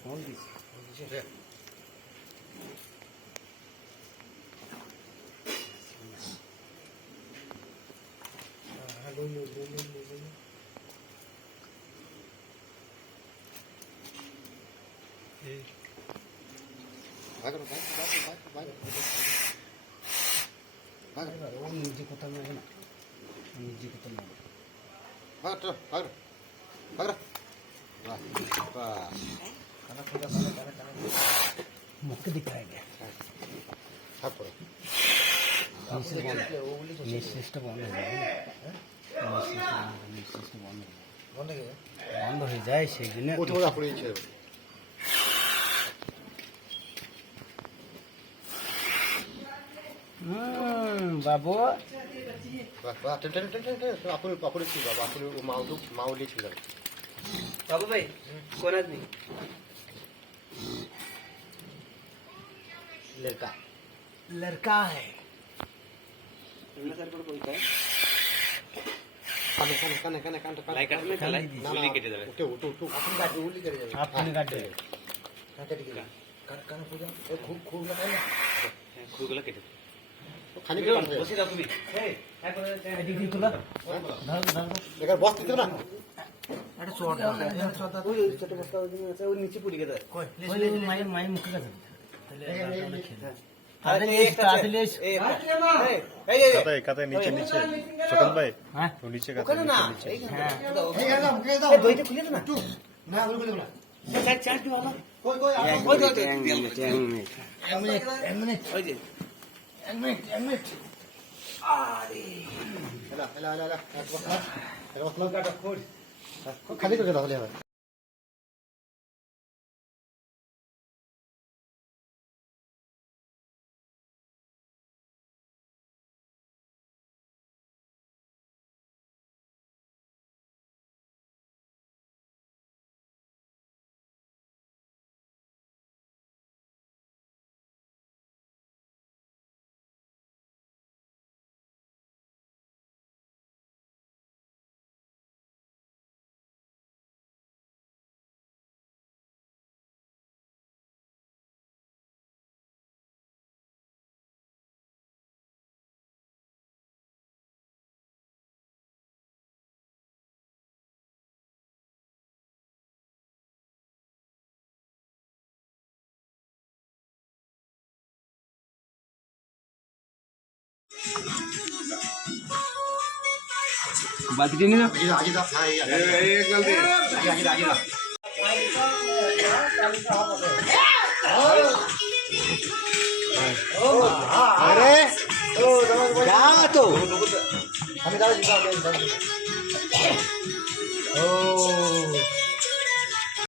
phone দিচ্ছে নিজে কথা নেবে না, নিজে কথা নেবে मुख्य दिखाया गया बंद हो जाए से बाबू बाबू भाई कौन आदमी लड़का लड़का है नीचे पुड़ी माई मुख्य কাতে নিচে নিচে ছোটন ভাই তো নিচে কাতে খালি করে তাহলে হবে बाल्टी देंगे ना अरे क्या तो हमें